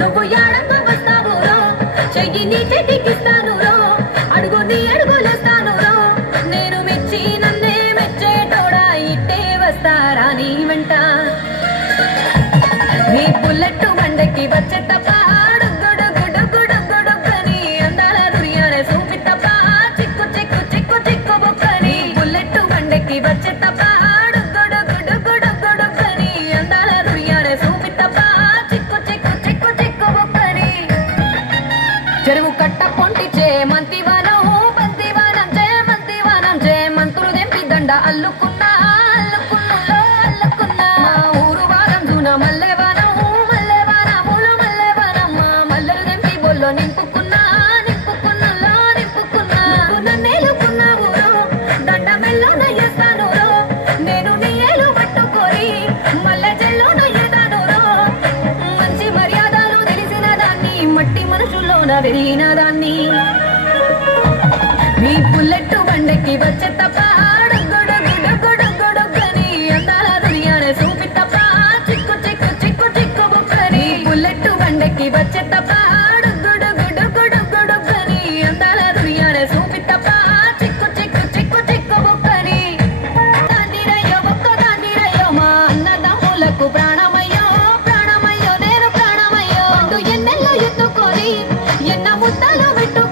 నువ్వు యాడంగా వస్తావు రో, చెయ్యి నీ చేతికిస్తాను రో, అడుగు నీ అడుగులేస్తాను రో, నేను మెచ్చి నన్నే మెచ్చేటోడా ఇట్టే వస్తారా నీ వెంట. నీ బుల్లెట్ బండకి వచ్చే తప్ప గుడుగుడుగుడుగుడుగుడుగని అందాల దుర్యానే చూపి తప్ప చిక్కు చిక్కు చిక్కు చిక్కు బొక్కని బుల్లెట్ బండకి వచ్చే తప్ప గుడుగుడుగుడుగుడుగని అందాల దుర్యానే చూపి తప్ప చిక్కు చిక్కు చిక్కు చిక్కు బొక్కని. చెరువు కట్ట పొంటిచే మంతివనం బంతివనం మంతివనం మంతులు దెంపి దండ అల్లుకున్నా అల్లుకున్నులో అల్లుకున్నా. మా ఊరు వారం జూన మల్లెవనం మల్లెవనముల మల్లెవనం మల్లెలు దెంపి బొల్లో నింపుకున్నా నింపుకున్నులో నింపుకున్నా. నన్నేలుకున్నావు రో, దండ మెల్లోన చేస్తాను రో, నేను నీ ఏలు పట్టుకొని మల్లె చెల్లోన ఎదాను రో. మంచి మర్యాదలు తెలిసిన దాన్ని మట్టి మనుషుల్లోన పెరిగిన దాన్ని. నీ బుల్లెట్ బండకి వచ్చే తప్ప గుడుగుడుగుడుగుడుగని అందాల దుర్యానే చూపి తప్ప చిక్కు చిక్కు చిక్కు చిక్కు బుక్కని బుల్లెట్ బండకి వచ్చే తప్ప గుడుగుడుగుడుగుడుగని అందాల దుర్యానే చూపి తప్ప చిక్కు చిక్కు చిక్కు చిక్కు బుక్కని. దాండిరయ్యో ఒక్క దాండిరయ్యో మా అన్నదమ్ములకు ప్రాణమయ్యో ప్రాణమయ్యో నేను ప్రాణమయ్యో. ఎన్నెల్లో ఎత్తుకొని ఎన్న ముద్దలు పెట్టు